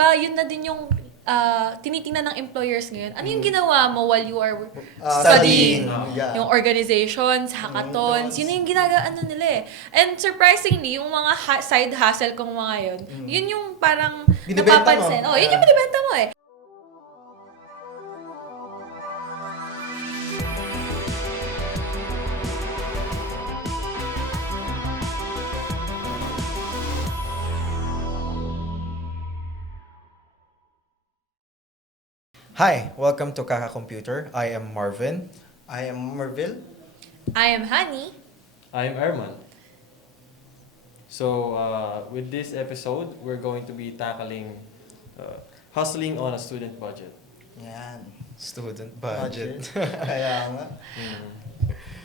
ba, yun na din yung tinitingnan ng employers ngayon. Ano yung ginawa mo while you are studying? Yeah. Yung organizations, hackathons, yun yung ginagaano nila eh. And surprisingly, yung mga side hustle kong mga yun yung parang Binibenta mo. napapansin. Oh, yun yung binibenta mo eh. Hi, welcome to Kaka Computer. I am Marvin. I am Merville. I am Honey. I'm Erman. So, with this episode, we're going to be tackling hustling on a student budget. Yan. Student budget. Kaya nga.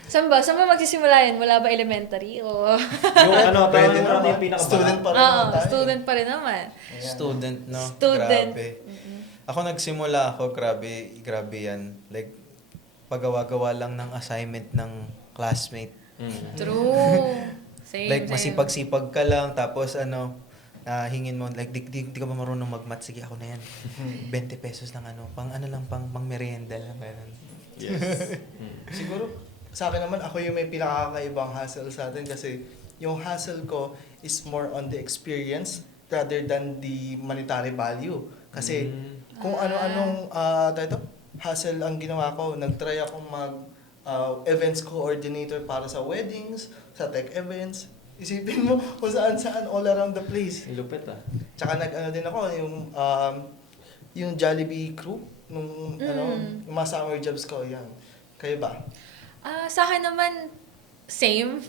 Saan ba magsisimula yun? Wala ba elementary? O... Yung ano, Pwede yung naman. pinakababa. Student pa rin Oo, naman tayo. student pa rin naman. Ayan. Student, no? Student. Grabe. Ako nagsimula grabe yan. Like, pagawa-gawa lang ng assignment ng classmate. True. Same, Like, same. masipag-sipag ka lang, tapos hingin mo, like, di ka ba marunong mag-math? Sige, ako na yan. 20 pesos lang pang merienda lang. Ganun. Yes. Siguro, sa akin naman, ako yung may pinakakaibang hustle sa atin kasi yung hustle ko is more on the experience rather than the monetary value. Kasi kung ano-anong hustle ang ginawa ko, nag-try ako events coordinator para sa weddings, sa tech events. Isipin mo kung saan-saan all around the place. Lupit ah. Tsaka din ako, yung Jollibee crew, yung mga summer jobs ko, yan. Kayo ba? Sa akin naman, same.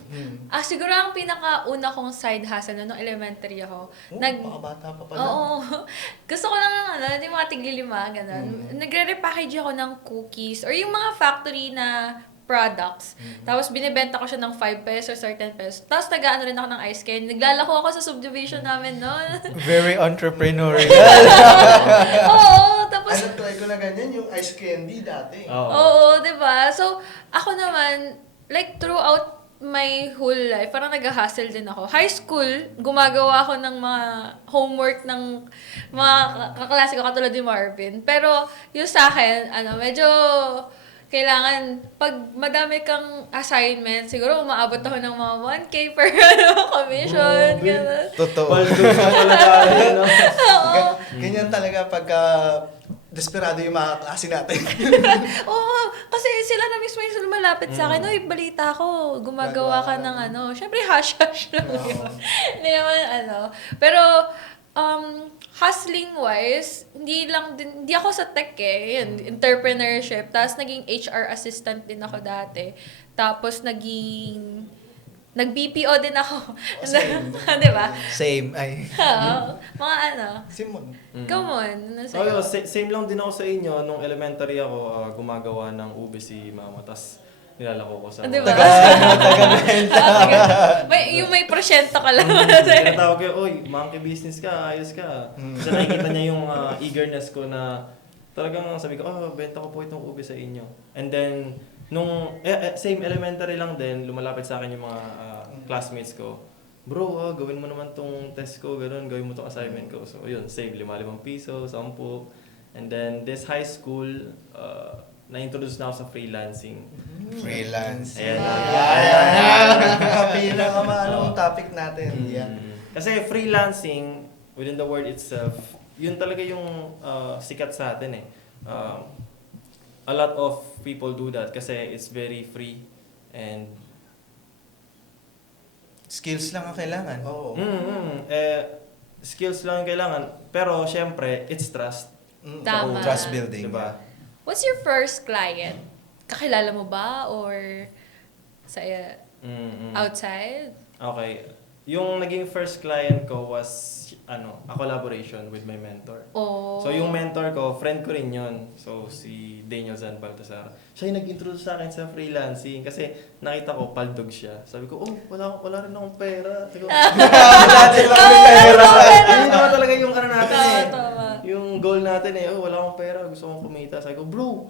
Siguro ang pinakauna kong side hustle nung elementary ako. Baka-bata pa pala. Oo. Gusto ko lang yung mga tiglilima, gano'n. Nagre-repackage ako ng cookies or yung mga factory na products. Tapos binibenta ko siya ng 5 pesos or 10 pesos. Tapos nag-ano rin ako ng ice candy. Naglalako ako sa subdivision namin noon. Very entrepreneurial. Oo, tapos Try ko na ganyan, yung ice candy dati. Oo, 'di ba? So, ako naman like throughout my whole life, parang nag-hustle din ako. High school, gumagawa ako ng mga homework ng mga kaklase ko katulad ni Marvin. Pero yung sa akin, medyo kailangan, pag madami kang assignment, siguro umaabot ako ng mga 1K per commission. Gano'n. Totoo. Paldo sa pala tayo, no? Ganyan talaga pagka desperado yung mga klase natin. Oo, kasi sila na mismo yung lumalapit sa akin, "Uy, balita ko, gumagawa ka ng syempre hush-hush lang yun. Hindi naman Pero, hustling-wise, hindi ako sa tech yun, entrepreneurship. Tapos naging HR assistant din ako dati. Tapos nag-BPO din ako. Same. Di ba? Same. Ay. Oo. Mga Simon. come on. Oh, same lang din ako sa inyo. Nung elementary ako, gumagawa ng ube si mama. Tapos nilalako ko sa... Di ba? May prosyento ka lang. Tinatawag ko, oy, monkey business ka, ayos ka. Kasi nakikita niya yung eagerness ko na talagang sabi ko, benta ko po itong ube sa inyo. And then, nung same elementary lang din, lumalapit sa akin yung mga classmates ko. Bro, gawin mo naman tong test ko, gano'n, gawin mo tong assignment ko. So, yun, save, 5 piso, 10. And then, this high school, na-introduce na ako sa freelancing. Freelance. Ayan. Pinaka topic natin. Yeah. Kasi freelancing, within the word itself, yun talaga yung sikat sa atin eh. A lot of people do that kasi it's very free and Skills lang ang kailangan. Oo. skills lang yung kailangan. Pero syempre, it's trust. Tama. Trust building. Diba? What's your first client? Kakilala mo ba? Or sa outside? Okay. Yung naging first client ko was a collaboration with my mentor. Oh. So yung mentor ko, friend ko rin yun. So si Daniel Zan Baltasar. Siya yung nag-introduce sa akin sa freelancing kasi nakita ko paldog siya. Sabi ko, wala rin akong pera. Sabi ko, Yun naman talaga yung natin eh. Tama. Yung goal natin eh, wala akong pera, gusto kong kumita. Sabi ko, bro,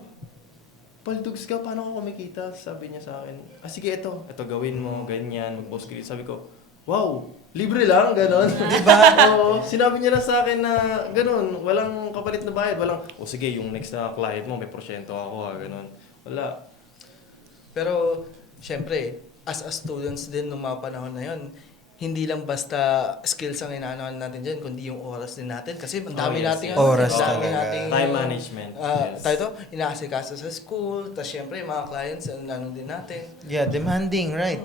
paldogs ka, paano ako kumikita? Sabi niya sa akin, sige ito gawin mo, ganyan, mag-post ka. Sabi ko, wow, libre lang, gano'n. Di ba? Oo, sinabi niya lang sa akin na gano'n, walang kapalit na bayad, walang, sige, yung next na client mo, may porsyento ako, gano'n. Wala. Pero, syempre, as a students din nung mga panahon na yun, hindi lang basta skills ang inaanoan natin dyan, kundi yung oras din natin. Kasi ang dami yes, nating yes. Oras ang dami talaga. nating Time management, yes. Tayo to, inaasikaso sa school, tapos syempre yung mga clients, ano din natin. Yeah, demanding, right?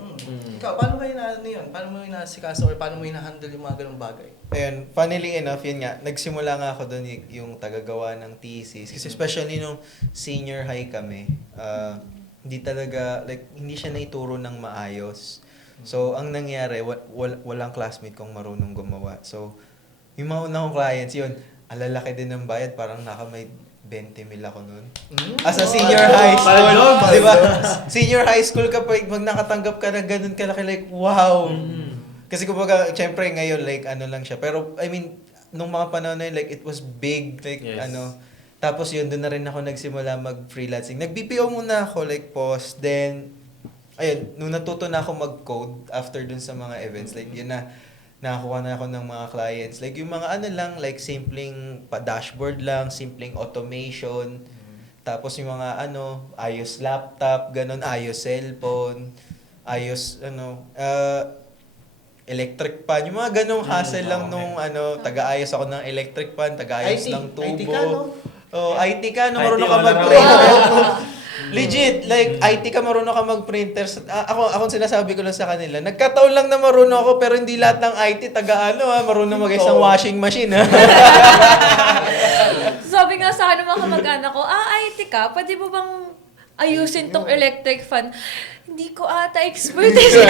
Ikaw, paano mo inaano yun? Paano mo inaasikaso or paano mo inahandle yung mga ganung bagay? Ayun, funnily enough, yun nga, nagsimula nga ako doon yung tagagawa ng thesis. Kasi especially nung senior high kami, hindi talaga, like, hindi siya naituro ng maayos. So, ang nangyari, walang classmate kong marunong gumawa. So, yung mga una kong clients, yun, alalaki din ng bayad, parang may 20 mil ako noon. As a senior high school, di ba? Senior high school ka pa, pag nakatanggap ka ng ganun kalaki, like, wow! Kasi kumbaga, syempre ngayon, like, ano lang siya. Pero, I mean, nung mga panahon na yun, like, it was big, like, Yes. Tapos yun, doon na rin ako nagsimula mag-freelancing. Nag-BPO muna ako, like, post. Then, ayun, nung natuto na ako mag-code after dun sa mga events, like, yun na, nakakuha na ako ng mga clients. Like, yung mga ano lang, like, simpleng pa-dashboard lang, simpleng automation. Tapos yung mga ayos laptop, ganun, ayos cellphone, ayos, electric fan. Yung mga ganung hassle lang nung, taga-ayos ako ng electric fan, taga-ayos IT, ng tubo. IT ka, no? Oh, IT ka, IT, marunong ka wala mag-printer. Legit, like, IT ka, marunong ka mag-printer. Ako sinasabi ko lang sa kanila, nagkataon lang na marunong ako, pero hindi lahat ng IT, marunong mag-isang washing machine, ha? Sabi nga sa akin ng mga kamag-anak ko, IT ka, pwede mo bang ayusin tong electric fan? Hindi ko ata expertise yan.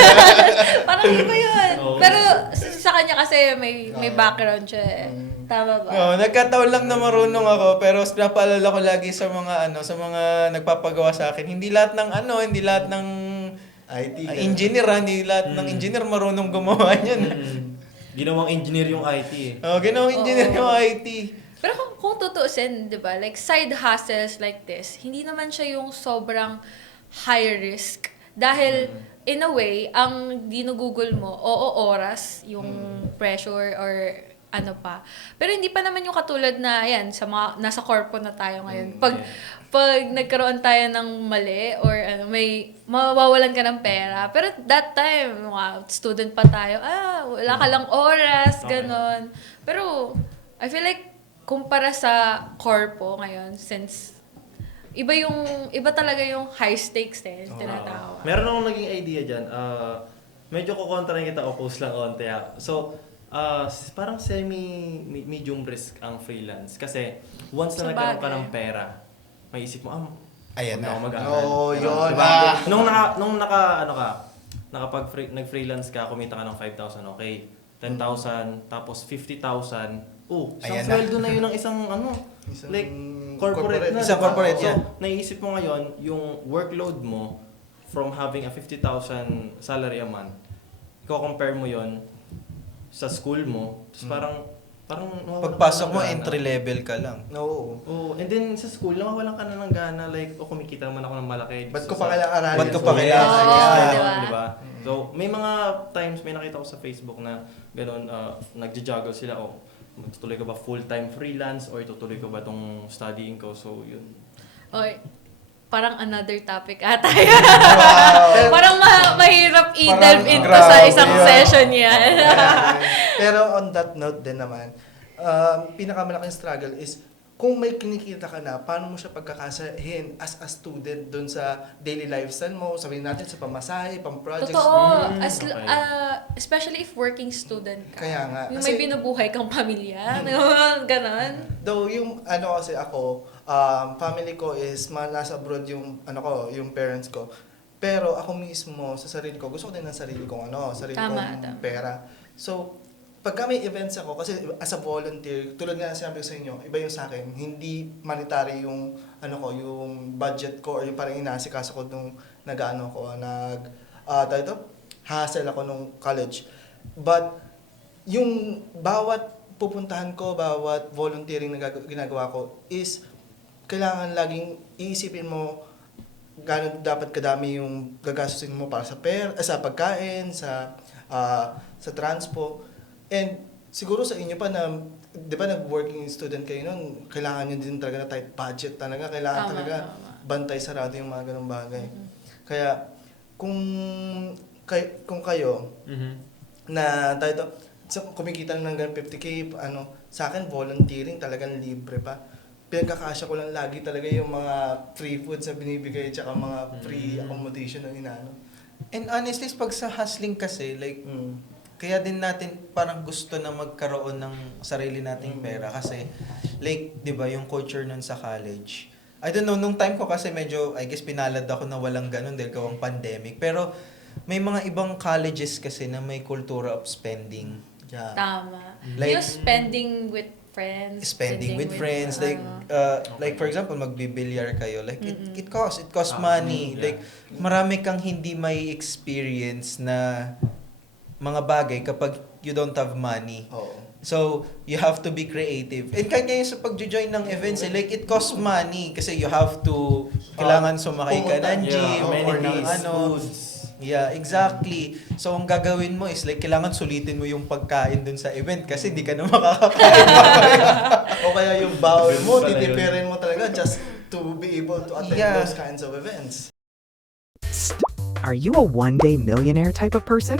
Parang hindi ko yun. Oo. Pero sa kanya kasi may background siya eh. Tama ba? No, nagkataon lang na marunong ako, pero pinapaalala ko lagi sa mga sa mga nagpapagawa sa akin, hindi lahat ng IT. engineer, hindi lahat ng engineer marunong gumawa niyan. Ginawang engineer yung IT eh. Ginawang engineer Oo. yung IT. Pero kung tutuusin, di ba, like side hustles like this, hindi naman siya yung sobrang high risk. Dahil, in a way, ang dinugugol mo, oras, yung pressure or ano pa. Pero hindi pa naman yung katulad na, yan, sa mga, nasa corpo na tayo ngayon. Pag nagkaroon tayo ng mali or may mawawalan ka ng pera. Pero that time, mga student pa tayo, wala ka lang oras, ganon. Pero, I feel like, kumpara sa corpo ngayon, since iba talaga yung high stakes tinatawag. Meron akong naging idea dyan. Medyo kukontra rin kita, oppose lang konti ha. So, parang medium risk ang freelance. Kasi, once na nagkaroon ka ng pera, may isip mo, Ayan huwag na. ako mag-aaral. Oo, yun. Diba? Nag-freelance ka, kumita ka ng 5,000, okay. 10,000, tapos 50,000. Isang Ayan na. sweldo na yun ng isang Isang like corporate na. Isang diba? corporate, So, yeah. naiisip mo ngayon, yung workload mo from having a 50,000 salary a month, i-compare mo yon sa school mo, tapos parang nawawalan Pagpasok ka mo, ng gana. entry level ka lang. Oo. And then sa school, nawawalan ka na ng gana, like, kumikita naman ako ng malaki. Ba't ko pa kailangan aralin? Ba't ko pa kailangan? Oo, Yeah. diba? Diba? So, may mga times, may nakita ko sa Facebook na gano'n, nagja-juggle sila, tutuloy ko ba full-time freelance or tutuloy ko ba tong studying ko? So, yun. Oy, parang another topic ata yan. Parang mahirap i-delve Parang into grabe sa isang yan. session yan. Pero on that note din naman, pinakamalaking struggle is kung may kinikita ka na, paano mo siya pagkakasahin as a student dun sa daily lifestyle mo, sabihin natin sa pamasahe, pang-projects. Totoo. okay. Especially if working student ka. Kaya nga. Yung Kasi- may binubuhay kang pamilya. Ganon. Though yung kasi ako, family ko is nasa abroad yung yung parents ko. Pero ako mismo sa sarili ko, gusto ko din ng sarili kong Tama. pera. So, pagka may events ako, kasi as a volunteer, tulad nga sinabi ko sa inyo, iba yung sa akin, hindi monetary yung yung budget ko or yung parang inaasikaso ko nung hassle ako nung college. But yung bawat pupuntahan ko, bawat volunteering na ginagawa ko is kailangan laging iisipin mo gano'n dapat kadami yung gagastusin mo para sa pagkain, sa sa transpo. And siguro sa inyo pa na, di ba nag-working student kayo noon, kailangan nyo din talaga na tight budget talaga. Kailangan Tama, talaga tama. bantay sarado yung mga ganong bagay. Kaya kung kayo na tayo to, kumikita lang ng ganun 50K, sa akin volunteering talagang libre pa. Pinagkakasya ko lang lagi talaga yung mga free foods na binibigay tsaka mga free accommodation na inaano. And honestly, pag sa hustling kasi, like, kaya din natin parang gusto na magkaroon ng sarili nating pera kasi, like, di ba, yung culture nun sa college. I don't know, nung time ko kasi medyo, I guess, pinalad ako na walang ganun dahil gawang pandemic. Pero, may mga ibang colleges kasi na may kultura of spending. Yeah. Tama. Like, Yung spending with friends. Spending with friends, like, like for example, magbibilyar kayo, like, it costs money. Yeah. Like, marami kang hindi may experience na mga bagay kapag you don't have money. Oo. So, you have to be creative. And kanya yung sa pag-join ng events, like, it costs money kasi you have to, kailangan sumakay ka ng jeep or ng foods. Yeah, exactly. So, ang gagawin mo is like, kailangan sulitin mo yung pagkain dun sa event kasi di ka na makakakain. O kaya yung baon mo, Pala yun. titipirin mo talaga just to be able to attend Yeah. those kinds of events. Are you a one-day millionaire type of person?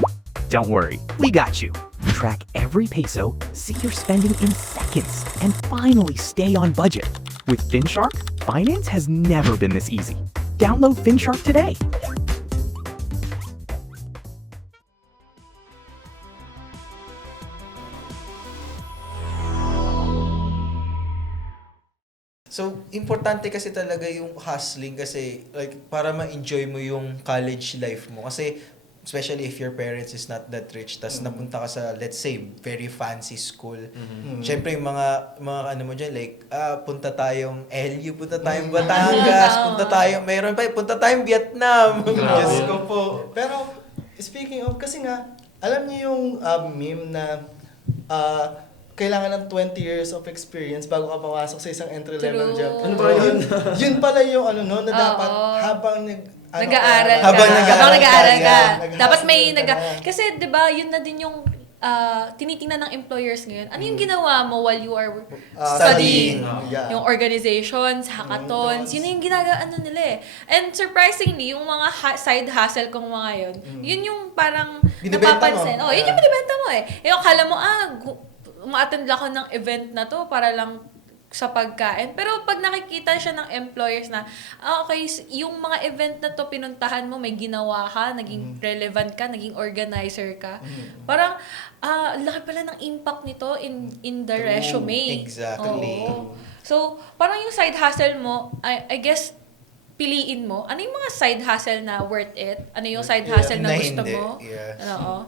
Don't worry, we got you. Track every peso, see your spending in seconds, and finally stay on budget. With FinShark, finance has never been this easy. Download FinShark today. So, importante kasi talaga yung hustling kasi like para ma-enjoy mo yung college life mo. Kasi especially if your parents is not that rich, tas napunta ka sa, let's say, very fancy school. Siyempre, yung mga ano mo dyan, like, punta tayong LU, punta tayong Batangas, punta tayong, mayroon pa, punta tayong Vietnam. Diyos ko po. Pero, speaking of, kasi nga, alam niyo yung meme na kailangan ng 20 years of experience bago ka papasok sa isang entry-level True. job. Ano ba yun? Yun pala yung na dapat Oo. habang Nag-aaral ka. Habang nag-aaral ka. ka. Dapat may Nag-hustle ka na. Kasi 'di ba, yun na din yung tinitingnan ng employers ngayon. Ano yung ginawa mo while you are studying? Yeah. Yung organizations, hackathons, yun na yung ginagawa nila eh. And surprisingly, yung mga side hustle kong mga yun, yun yung parang Binibenta napapansin. mo. Oh, yun yung binibenta mo eh. Yung akala mo, ma-attend ako ng event na to para lang sa pagkain. Pero pag nakikita siya ng employers na, okay, yung mga event na to pinuntahan mo, may ginawa ka, naging relevant ka, naging organizer ka. Parang, laki pala ng impact nito in the resume. Exactly. Oo. So, parang yung side hustle mo, I guess, piliin mo, ano yung mga side hustle na worth it? Ano yung side hustle na Na gusto hindi. mo? Yeah. Oo.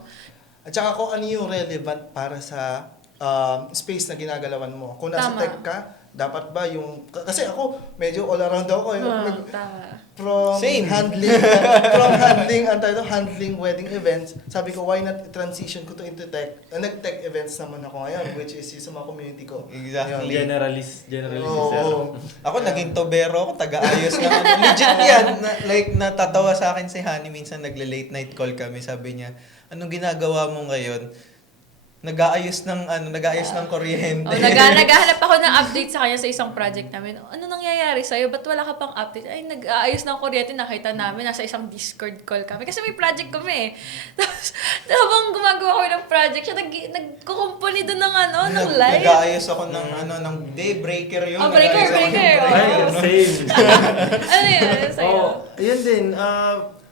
At saka kung ano yung relevant para sa space na ginagalawan mo. Kung nasa Tama. tech ka, dapat ba yung... Kasi ako, medyo all around ako. Tama. From Same. handling wedding events, sabi ko, why not transition ko to into tech? Nag-tech events naman ako ngayon, which is sa mga community ko. Exactly. Yun. Generalist Oo. sir. Ako, naging tobero ako, taga-ayos ng ano. Legit yan. Like, natatawa sa akin si Honey, minsan nagle-late night call kami. Sabi niya, anong ginagawa mo ngayon? Nag-aayos ng kuryente. Oh, naghahanap ako ng update sa kanya sa isang project namin. Ano nangyayari sa'yo? Ba't wala ka pang update? Ay, nag-aayos ng kuryente. Nakita namin, nasa isang Discord call kami. Kasi may project kami eh. Tapos, habang gumagawa ko ng project, siya nagkukumpuni doon ng ng live. Nag-aayos ako ng breaker yun. Oh, breaker. Ay, same. Ano yun? Sa'yo? Oh, yun din.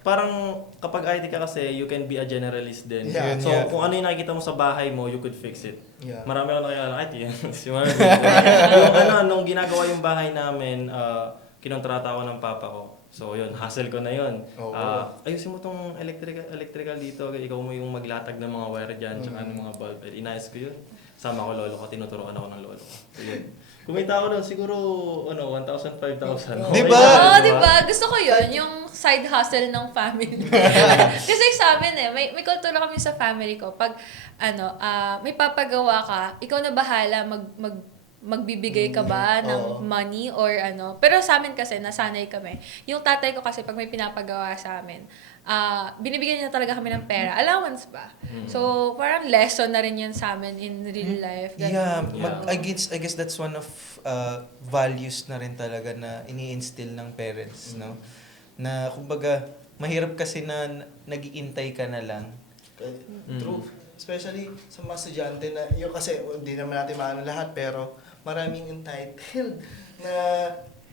Parang kapag IT ka kasi, you can be a generalist din. Yeah. So, Yeah. kung ano yung nakikita mo sa bahay mo, you could fix it. Yeah. Marami ako nakikita IT. Nung ginagawa yung bahay namin, kinontrata ako ng papa ko. So, yun, hassle ko na yun. Oo. Ayusin mo tong electrical dito. Ikaw mo yung maglatag ng mga wire dyan, tsaka ng mga bulb. Inayos ko yun. Sama ko lolo ko, tinuturuan ako ng lolo ko. So, yun. Kumita ako doon siguro 1,000, 5,000. Di ba? Oo, di ba? Gusto ko yun, yung side hustle ng family. Kasi sa amin may kultura kami sa family ko. Pag, may papagawa ka, ikaw na bahala magbibigay ka ba ng oo. money or ano. Pero sa amin kasi, nasanay kami. Yung tatay ko kasi, pag may pinapagawa sa amin, binibigyan niya talaga kami ng pera. Allowance ba? So, parang lesson na rin yun sa amin in real life. Ganun. Yeah, Oo. I guess that's one of values na rin talaga na ini-instill ng parents, no? Na kumbaga, mahirap kasi na nag-iintay ka na lang. True. Especially sa mga estudyante na, yung kasi hindi naman natin maano lahat, pero maraming entitled na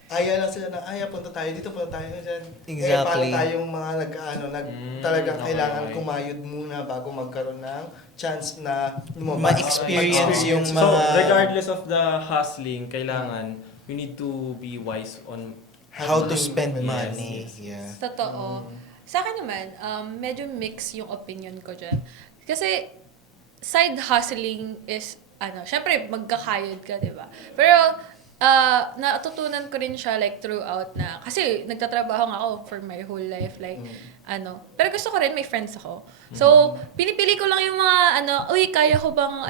lang sila na, punta tayo dito, punta tayo dyan. Exactly. Paano tayong mga talagang okay, kailangan okay. kumayod muna bago magkaroon ng chance na Ma-experience yung So, mga- regardless of the hustling, kailangan, we need to be wise on How to spend Yes, money. yes. Yeah. Totoo. Sa akin naman, medyo mix yung opinion ko dyan. Kasi, side hustling is, syempre, magkakayod ka, di ba? Pero, natutunan ko rin siya, like, throughout na, kasi, nagtatrabaho nga ako for my whole life, like, pero gusto ko rin, may friends ako. So, pinipili ko lang yung mga, uy, kaya ko bang,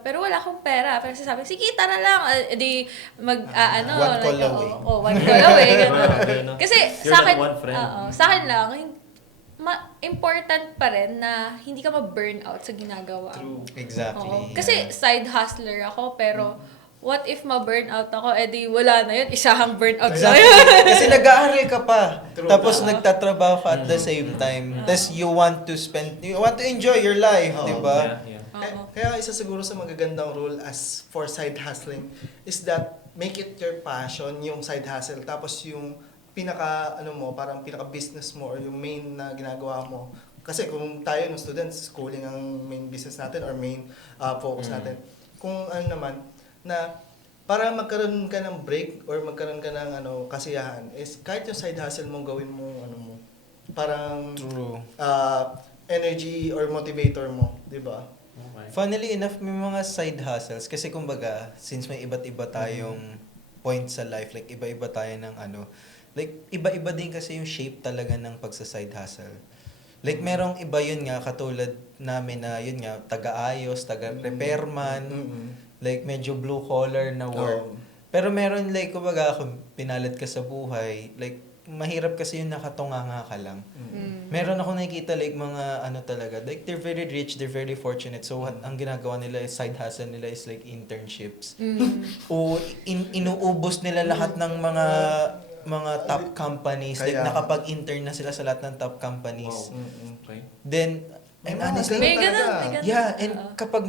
pero wala akong pera. Pero sabi, sige, tara lang, one call away. One call away, ganun. Kasi, You're sa akin, that one friend. sa akin lang, important pa rin na hindi ka ma-burnout sa ginagawa mo. Exactly. Oo. yeah. Kasi side hustler ako, pero what if ma-burnout ako, edi wala na yun, isahang burnout na Exactly. yun. Kasi nag-aaral ka pa. True. Tapos nagtatrabaho ka at the same time. Tapos you want to enjoy your life, Oo. di ba? Yeah. Oo. Kaya isa siguro sa magagandang rule as for side hustling is that make it your passion, yung side hustle. Tapos yung parang pinaka business mo or yung main na ginagawa mo. Kasi kung tayo ng students, schooling ang main business natin or main focus natin. Kung naman, na para magkaroon ka ng break or magkaroon ka ng kasiyahan, is kahit yung side hustle mo gawin mo, parang True. energy or motivator mo, di ba? Okay. Funnily enough, may mga side hustles. Kasi kumbaga, since may iba't iba tayong points sa life, like iba-iba tayo ng like iba-iba din kasi yung shape talaga ng pagsa-side hustle. Like merong iba yun nga, katulad namin na yun nga, taga-ayos, taga-repairman, like medyo blue collar na work. Oo. Pero meron like, kumbaga, kung pinalad ka sa buhay, like mahirap kasi yung nakatunganga ka lang. Meron ako nakikita like mga talaga, like they're very rich, they're very fortunate. So ang ginagawa nila is side hustle nila is like internships. O inuubos nila lahat ng mga top companies. Like Kaya- nakapag-intern na sila sa lahat ng top companies. Wow. Okay. Then, and May mga honestly, May ganun, talaga. may ganun. yeah, and Oo. kapag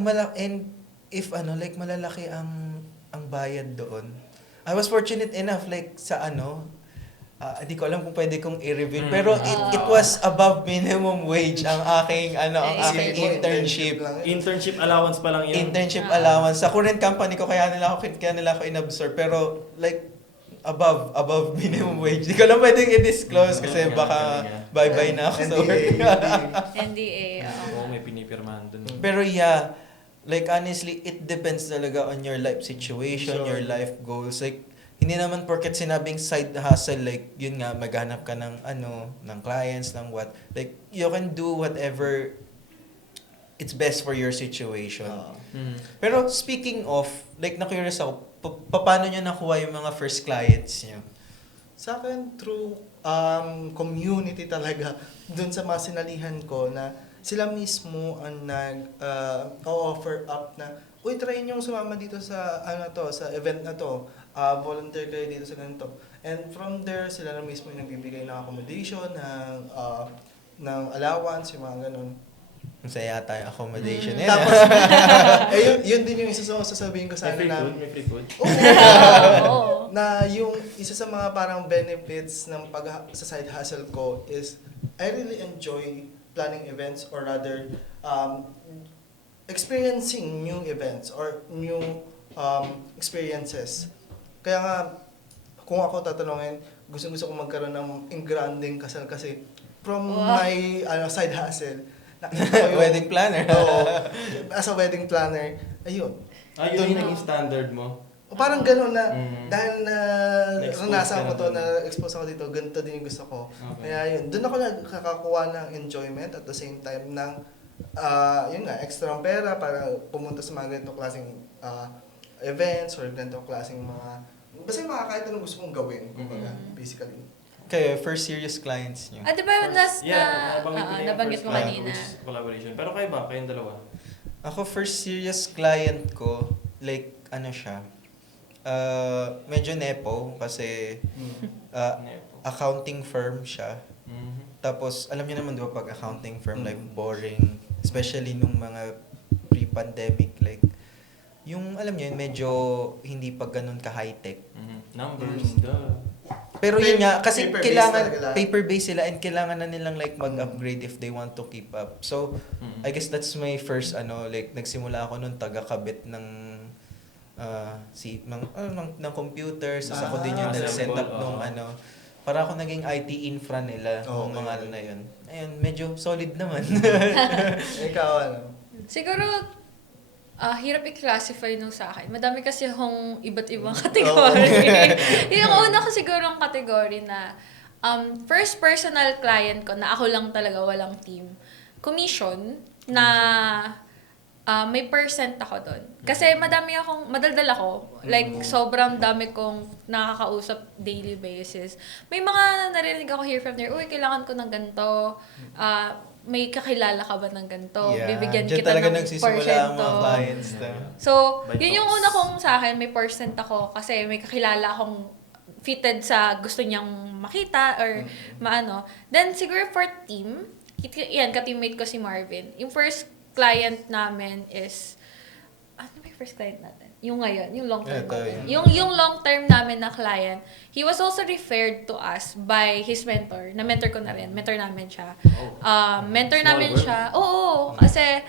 if like malalaki ang bayad doon. I was fortunate enough like sa hindi ko alam kung pwede kong i-reveal pero it was above minimum wage ang aking ang aking Internship. internship. lang yun. Internship allowance pa lang yun. Internship allowance sa current company ko kaya nila ako inabsorb pero like above minimum wage. Di ko lang pwedeng i-disclose kasi baka bye-bye na ako sa work. NDA, oo. Oo, may pinipirmahan dun. Pero yeah, like honestly, it depends talaga on your life situation, Sure. your life goals. Like, hindi naman porket sinabing side hustle, like, yun nga, maghanap ka ng ng clients, ng what. Like, you can do whatever it's best for your situation. Pero speaking of, like, na-curious ako, paano nyo nakuha yung mga first clients nyo? Sa akin, through community talaga, dun sa mga sinalihan ko na sila mismo ang nag-offer up na, uy, try nyo sumama dito sa, sa event na to. Volunteer kayo dito sa ganito. And from there, sila na mismo yung nagbibigay ng accommodation, ng allowance, yung mga ganun. Masaya tayo accommodation. Yan, Tapos, yun din yung isa sa sasabihin ko May sana free na, food? May free food? Oo. na yung isa sa mga parang benefits ng sa side hustle ko is I really enjoy planning events or rather experiencing new events or new experiences. Kaya nga, kung ako tatanungin, gusto ko magkaroon ng engranding kasal kasi from my side hustle, nakita ko yung- Wedding planner. Oo. As a wedding planner, ayun. Yun Dun- yung naging standard mo? Parang gano'n na, Mm. dahil na Na-expose ranasan ka ko na to, dun. na-expose ako dito, ganito din yung gusto ko. Okay. Kaya yun, doon ako nakakakuha ng enjoyment at the same time ng, yun nga, extra pera para pumunta sa mga ganitong klaseng events or ganitong klaseng mga, basta yung mga kahit anong gusto mong gawin, kumbaga, basically. Kayo, first serious clients nyo? Di ba nabanggit mo first kanina. collaboration. Pero kayo ba? Kayong dalawa? Ako, first serious client ko, like, ano siya, medyo nepo kasi accounting firm siya. Tapos, alam niyo naman di ba pag accounting firm, like boring, especially nung mga pre-pandemic, like, yung alam niyo yun, medyo hindi pa ganun ka-high-tech. Numbers, Pero yun nga, kasi Paper-based kailangan, talaga lahat. paper-based sila and kailangan na nilang like mag-upgrade if they want to keep up. So, I guess that's my first, like, nagsimula ako nung taga-kabit ng ng computers, tapos ako din yung nag-set up nung para ako naging IT infra nila, nung mga ano na yun. Ayun, medyo solid naman. Ikaw, Siguro, hirap i-classify nung sa akin. Madami kasi akong iba't ibang kategory. Yung una ko siguro ang kategory na first personal client ko na ako lang talaga, walang team. Commission na may percent ako doon. Kasi madaldal ako. Like, sobrang dami kong nakakausap daily basis. May mga narinig ako here from there, uy, kailangan ko ng ganito. May kakilala ka ba ng ganito? Bibigyan dyan kita talaga ng nagsisimula ang mga porsyento. clients na. So, yun yung una kong sa akin, may percent ako kasi may kakilala akong fitted sa gusto niyang makita or maano. Then, siguro for team, yan, ka-teammate ko si Marvin. Yung first client namin is, ano ba yung first client natin? Yung ngayon, yung long-term. Yung long-term namin na client, he was also referred to us by his mentor. Na-mentor ko na rin. Mentor namin siya. Mentor namin siya. Oo, kasi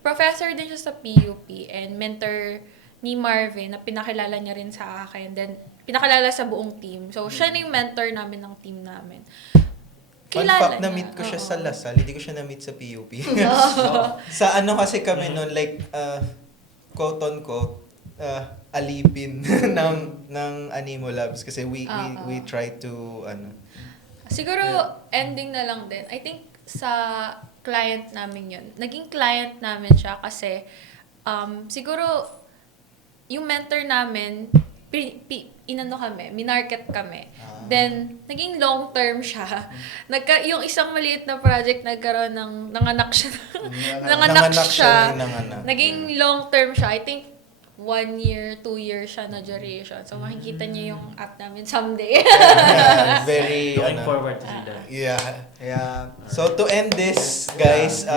professor din siya sa PUP and mentor ni Marvin na pinakilala niya rin sa akin. Then, pinakilala sa buong team. So, siya na yung mentor namin ng team namin. Fun fact, na-meet ko siya sa Lasal, hindi ko siya na-meet sa PUP. Sa kasi kami noon, like, quote-unquote, alipin ng Animo Labs kasi we try to, Siguro, ending na lang din. I think sa client namin yun. Naging client namin siya kasi siguro yung mentor namin, minarket kami. Then, naging long-term siya. Yung isang maliit na project, nanganak siya. nanganak siya. Naging long-term siya. I think 1 year, 2 years siya na duration. So, makikita niya yung app namin someday. Very, Looking forward to see that. Yeah. So, to end this, guys,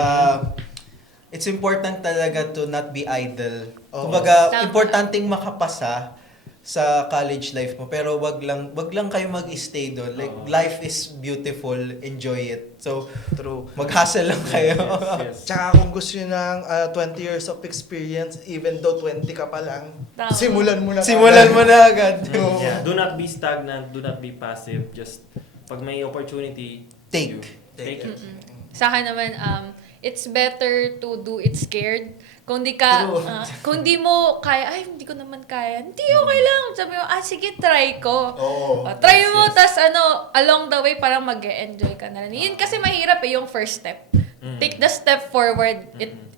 it's important talaga to not be idle. Kumbaga, importanteng makapasa sa college life mo, pero wag lang kayo mag-stay doon. Like, life is beautiful, enjoy it. So, true. Mag-hustle lang kayo. Yes. Tsaka kung gusto nyo ng 20 years of experience, even though 20 ka pa lang, simulan mo na agad. Yeah. Do not be stagnant, do not be passive. Just, pag may opportunity, Take it. Sa akin naman, it's better to do it scared. Kung di mo kaya, hindi ko naman kaya. Hindi, okay lang. Sabi mo, sige, try ko. Try mo, tas along the way, parang mag-e-enjoy ka na rin. Yun kasi mahirap yung first step. Take the step forward.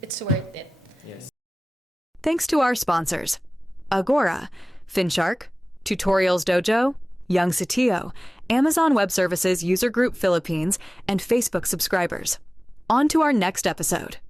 It's worth it. Yes. Thanks to our sponsors, Agora, Finshark, Tutorials Dojo, Young Satio, Amazon Web Services User Group Philippines, and Facebook subscribers. On to our next episode.